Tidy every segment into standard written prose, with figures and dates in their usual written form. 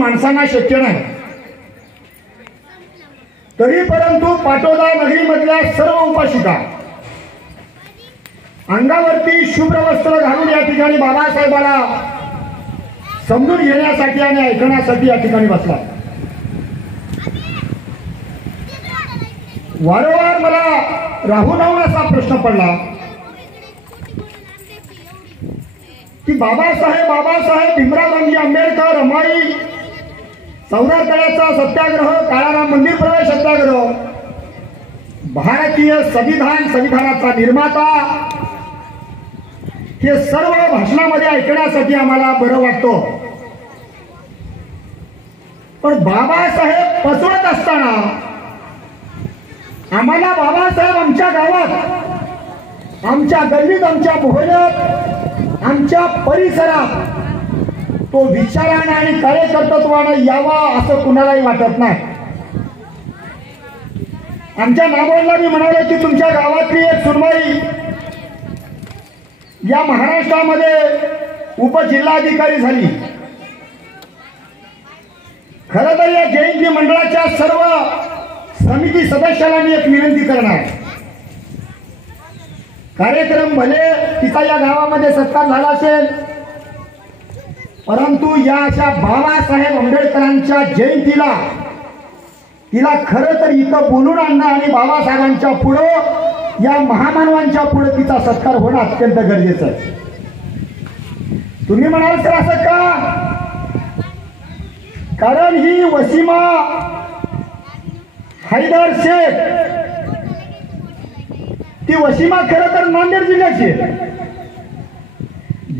माणसांना शक्य नाही. तरी परंतु पाटोदा नगरीमधल्या सर्व उपासिका अंगावरती शुभ्र वस्त्र घालून या ठिकाणी बाबासाहेबाला समजून घेण्यासाठी आणि ऐकण्यासाठी या ठिकाणी बसला. वारंवार मला राहून असा प्रश्न पडला की बाबासाहेब भीमराव आंबेडकर, रमाई, चौदातळ्याचा सत्याग्रह, काळाराम मंदिर प्रवेश सत्याग्रह, भारतीय संविधानाचा निर्माता, हे सर्व भाषणामध्ये ऐकण्यासाठी आम्हाला बरं वाटतं. पण बाबासाहेब पचवत असताना आम्हाला बाबासाहेब आमच्या गावात, आमच्या गल्लीत, आमच्या मोहल्ल्यात, आमच्या परिसरात तो विचाराने आणि कार्यकर्तृत्वाने यावा असं कुणालाही वाटत नाही. आमच्या नागोडला मी म्हणालो की तुमच्या गावातली एक सुनबाई या महाराष्ट्रामध्ये उपजिल्हाधिकारी झाली. खरं तर या जयंती मंडळाच्या सर्व समिती सदस्याला मी एक विनंती करणार. कार्यक्रम भले तिचा या गावामध्ये सत्कार झाला असेल, परंतु या अशा बाबासाहेब आंबेडकरांच्या जयंतीला तिला खरं तर इथं बोलून आणणं आणि बाबासाहेबांच्या पुढं, या महामानवांच्या पुढे तिचा सत्कार होणं अत्यंत गरजेचं आहे. तुम्ही म्हणाल सर असं का? कारण ही वसीमा हैदर शेख, ती वसीमा खरं तर नांदेड जिल्ह्याची,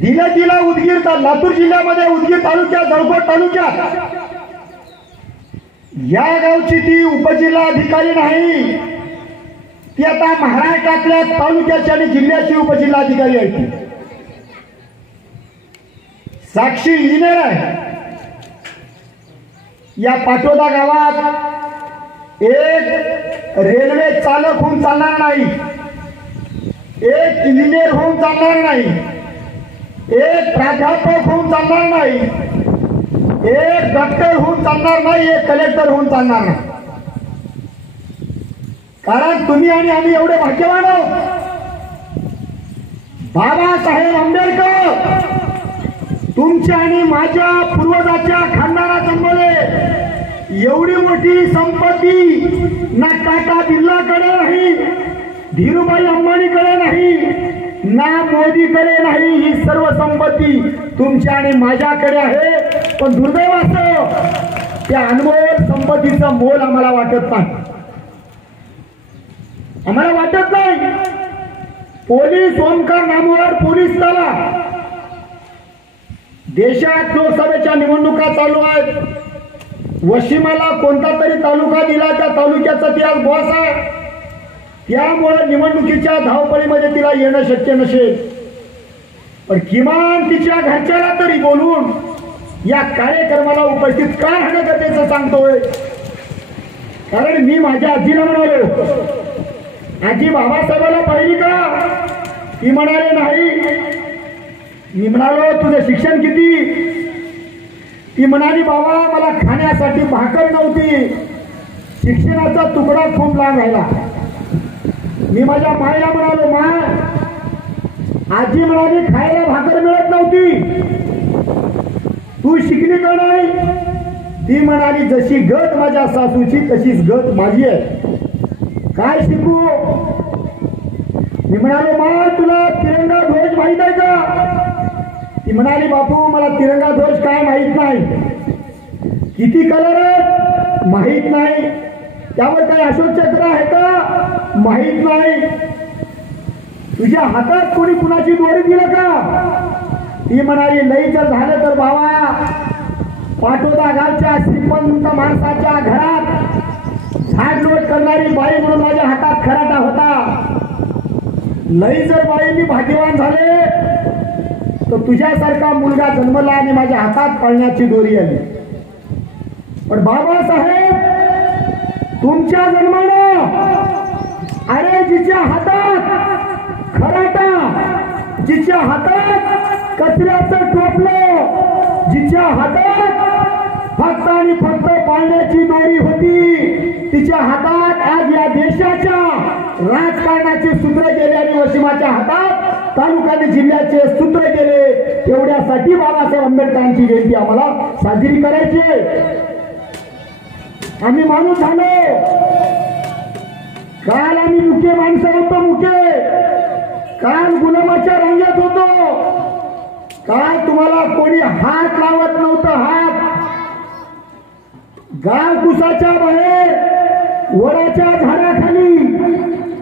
दिला उदगीर, लातूर जिल्ह्यामध्ये उदगीर तालुक्यात, जळकोट तालुक्यात, या गावची ती उपजिल्हाधिकारी नाही, ती आता महाराष्ट्रातल्या तालुक्याची आणि जिल्ह्याची उपजिल्हाधिकारी आहे. ती साक्षी इंजिनियर आहे. या पाटोदा गावात एक रेल्वे चालक होऊन चालणार नाही, एक इंजिनियर होऊन चालणार नाही, एक प्राध्यापक होऊन चालणार नाही, एक डॉक्टर होऊन चालणार नाही, एक कलेक्टर होऊन चालणार नाही. कारण तुम्ही आणि आम्ही एवढे भाग्यवान आहोत. बाबासाहेब आंबेडकर तुमच्या आणि माझ्या पूर्वजाच्या खानदानात जन्मले. एवढी मोठी संपत्ती ना टाटा बिर्लाकडे नाही, धीरूभाई अंबानीकडे नाही, ना मोदीकडे नाही. ही सर्व संपत्ती तुमच्या आणि माझ्याकडे आहे. पण दुर्दैव असं त्या अनमोल संपत्तीचं मोल आम्हाला वाटत नाही. आम्हाला वाटत नाही. पोलीस ओमकार नामवर पोलीस दला देशात लोकसभेच्या निवडणुका चालू आहेत. वशिमाला कोणता तरी तालुका दिला, त्या तालुक्याचा ती आज बॉस आहे. त्यामुळे निवडणुकीच्या धावपळीमध्ये तिला येणं शक्य नसेल. पण किमान तिच्या घरच्याला तरी बोलून या कार्यक्रमाला उपस्थित का राहणं गरजेचं सांगतोय. कारण मी माझ्या आजीला म्हणालो, आजी बाबासाहेबाला पाहिली का? ती म्हणाले नाही. मी म्हणालो तुझं शिक्षण किती? ती म्हणाली बाबा मला खाण्यासाठी भाकर नव्हती, शिक्षणाचा तुकडा खूप लांब राहिला. मी माझ्या मायला म्हणालो, माय, आजी म्हणाली खायला भाकर मिळत नव्हती, तू शिकली का नाही? ती म्हणाली जशी गत माझ्या सासूची तशीच गत माझी आहे, काय शिकू? मी म्हणालो, मा तुला तिरंगा ध्वज माहित आहे का? ती म्हणाली बापू मला तिरंगा ध्वज काय माहित नाही, किती कलर आहेत माहित नाही, त्यावर काही अशोक चक्र आहे का माहित नाही, तुझ्या हातात कोणी कुणाची दोरी दिलं का? ती म्हणाली लई जर झालं तर बाबा पाटोदा गावच्या श्रीमंत माणसाच्या घरात झाड लोट करणारी बाई म्हणून माझ्या हातात खराटा होता. लई जर बाईंनी भाग्यवान झाले तर तुझ्यासारखा मुलगा जन्मला आणि माझ्या हातात पळण्याची दोरी आली. पण बाबासाहेब तुमच्या जन्मानं, अरे जिच्या हातात खराटा, जिच्या हातात कचऱ्याचं टोपलं, जिच्या हातात हा तिच्या हातात आज या देशाच्या राजकारणाचे सूत्र गेले आणि वशिमाच्या हातात तालुका आणि जिल्ह्याचे सूत्र गेले. तेवढ्यासाठी बाबासाहेब आंबेडकरांची जयंती आम्हाला साजरी करायची. आम्ही माणूस झालो. काल आम्ही मुके माणसं होतो. मुके काल गुलामाच्या रांगेत होतो. काल तुम्हाला कोणी हात लावत नव्हतं. हात गाव कुसाच्या बाहेर वडाच्या झाडाखाली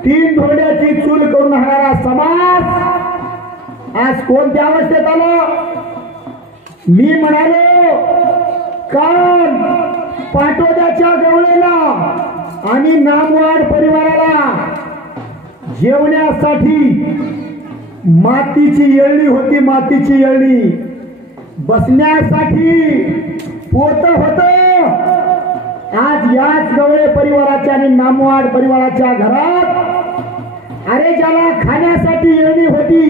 3 धोंड्याची चूल करून राहणारा समाज आज कोणत्या अवस्थेत आला. मी म्हणालो काल पाटोद्याच्या गवळेला आणि नामवाड परिवाराला जेवण्यासाठी मातीची येळणी होती. मातीची येळणी बसण्यासाठी पोत होत. आज याच गवळे परिवाराच्या आणि नामवाड परिवाराच्या घरात अरे ज्याला खाण्यासाठी येळणी होती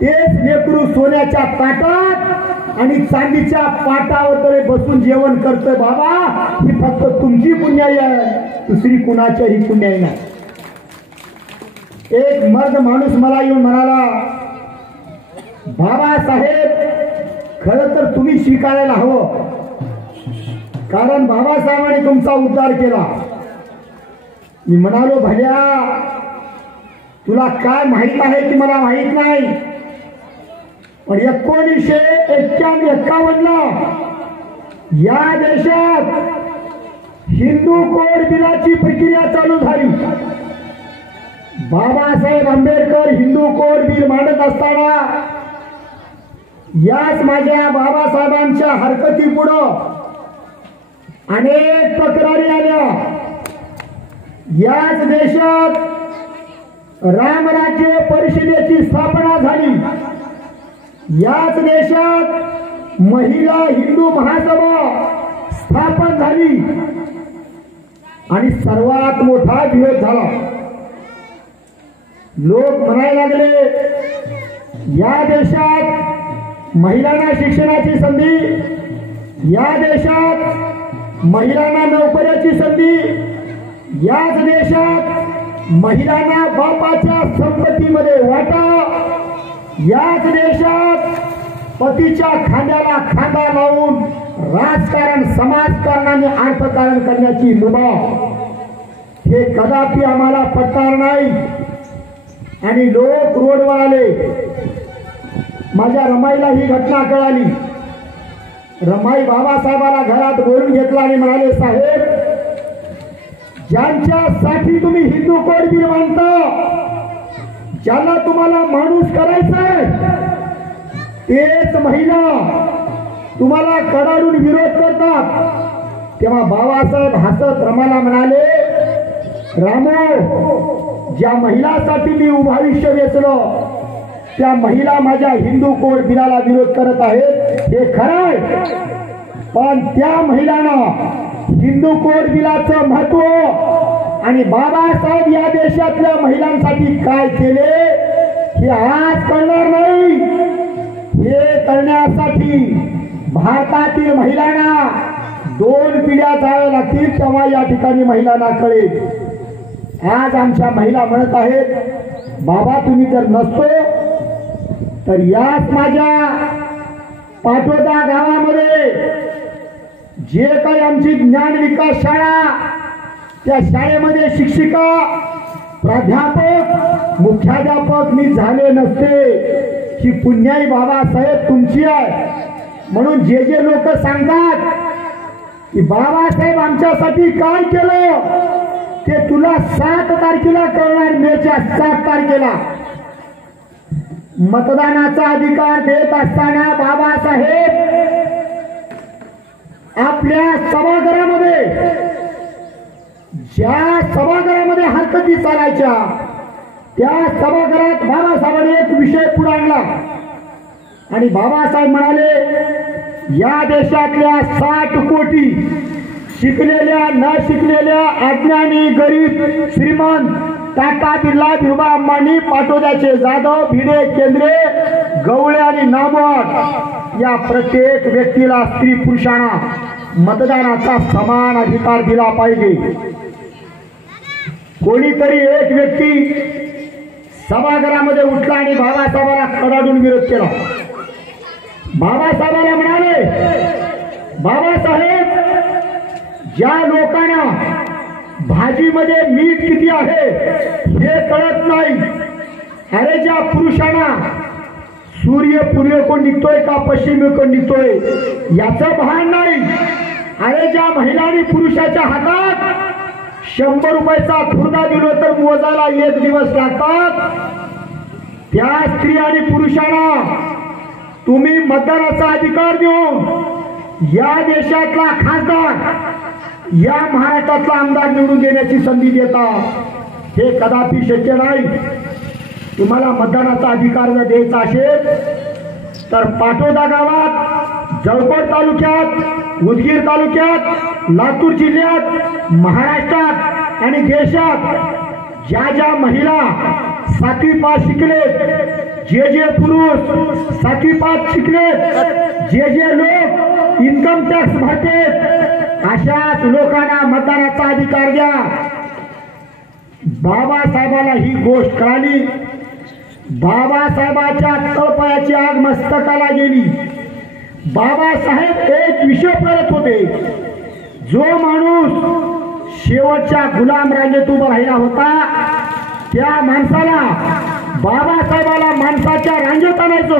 तेच लेकरू सोन्याच्या ताटात आणि चांदीच्या पाटावर बसून जेवण करतोय. बाबा ही फक्त तुमची पुण्याई आहे, दुसरी कुणाच्याही पुण्याई नाही. एक मर्द माणूस मला येऊन म्हणाला बाबासाहेब खरं तर तुम्ही स्वीकारायला हवं, कारण बाबासाहेबांनी तुमचा उद्धार केला. मी म्हणालो भल्या तुला काय माहित आहे की मला माहित नाही, पण 1951 या देशात हिंदू कोड बिलाची प्रक्रिया चालू झाली. बाबासाहेब आंबेडकर हिंदू कोड बिल मांडत असताना याच माझ्या बाबासाहेबांच्या हरकती पुढं अनेक तक्रारी आल्या. याच देशात रामराज्य परिषदेची स्थापना झाली. याच देशात महिला हिंदू महासभा स्थापन झाली आणि सर्वात मोठा विरोध झाला. लोक म्हणायला लागले या देशात महिलांना शिक्षणाची संधी, या देशात महिलांना नोकऱ्याची संधी, याच देशात महिलांना बापाच्या संपत्तीमध्ये वाटा, याच देशात पतीच्या खांद्याला खांदा लावून राजकारण समाजकारणाने अर्थकारण करण्याची मुभा. हे कदापि आम्हाला पटणार नाही. आणि लोक रोडवर आले. माझ्या रमाईला ही घटना कळाली. रमाई बाबासाहेबाला घरात बोलून घेतला आणि म्हणाले साहेब ज्यांच्यासाठी तुम्ही हिंदू कोड बिल मानता, ज्याला तुम्हाला माणूस करायचंय तेच महिला तुम्हाला कडाडून विरोध करतात. तेव्हा बाबासाहेब हसत रमाला म्हणाले रामो ज्या महिलासाठी मी उभं आयुष्य वेचलो त्या महिला माझ्या हिंदू कोड बिलाला विरोध करत आहेत हे खरंय, पण त्या महिलांना हिंदू कोड बिलाचं महत्व आणि बाबासाहेब या देशातल्या महिलांसाठी काय केले हे आज कळणार नाही. हे करण्यासाठी भारतातील महिलांना 2 पिढ्या जाव्या लागतील तेव्हा या ठिकाणी महिलांना कळेल. आज आमच्या महिला म्हणत आहेत बाबा तुम्ही जर नसतो तर याच माझ्या पाटोदा गावामध्ये जे काही आमची ज्ञान विकास शाळा, त्या शाळेमध्ये शिक्षिका, प्राध्यापक, मुख्याध्यापक मी झाले नसते. ही पुण्याई बाबासाहेब तुमची आहे. म्हणून जे जे लोक सांगतात की बाबासाहेब आमच्यासाठी काय केलं ते तुला 7 तारखेला कळणार. मेच्या 7 तारखेला मतदानाचा अधिकार देत असताना बाबासाहेब आपल्या सभागृहामध्ये, ज्या सभागृहामध्ये हरकती चालायच्या त्या सभागृहात बाबासाहेबांनी एक विषय पुढे आणला आणि बाबासाहेब म्हणाले या देशातल्या 60 कोटी शिकलेल्या न शिकलेल्या अज्ञानी गरीब श्रीमंत टाटा बिर्ला धिरुभा अंबानी पाटोद्याचे जाधव भिडे केंद्रे गवळे आणि नामवाड या प्रत्येक व्यक्तीला स्त्री पुरुषांना मतदानाचा समान अधिकार दिला पाहिजे. कोणीतरी एक व्यक्ती सभागृहामध्ये उठला आणि बाबासाहेबांना कडाडून विरोध केला. बाबासाहेबांना म्हणाले, बाबासाहेब, ज्या लोकांना भाजीमध्ये मीठ किती आहे हे कळत नाही, अरे ज्या पुरुषांना सूर्य पूर्वेकडून निघतोय का पश्चिमेकडून निघतोय याचं भान नाही, अरे ज्या महिला आणि पुरुषाच्या हातात 100 रुपयाचा खुर्दा दिलो तर मोजायला 1 दिवस लागतात, त्या स्त्री आणि पुरुषांना तुम्ही मतदानाचा अधिकार देऊन या देशातला खासदार, या महाराष्ट्रातला आमदार निवडून देण्याची संधी देता, हे कदापि शक्य नाही. तुम्हाला मतदानाचा अधिकार जर द्यायचा असेल तर पाटोदा गावात, जळकोट तालुक्यात, उदगीर तालुक्यात, लातूर जिल्ह्यात, महाराष्ट्रात आणि देशात ज्या ज्या महिला 7वी पास शिकलेत, जे पुरुष 7वी पास शिकलेत, जे लोक इन्कम टॅक्स भरतेत, अशाच लोकांना मतदानाचा अधिकार द्या. बाबासाहेबाला ही गोष्ट कळाली. बाबासाहेबाच्या तळपायाची आग मस्तकाला गेली. बाबासाहेब एक विषय करत होते, जो माणूस शेवटच्या गुलाम रांगेत उभा राहिला होता त्या माणसाला, बाबासाहेबाला माणसाच्या रांगेत आणायचं.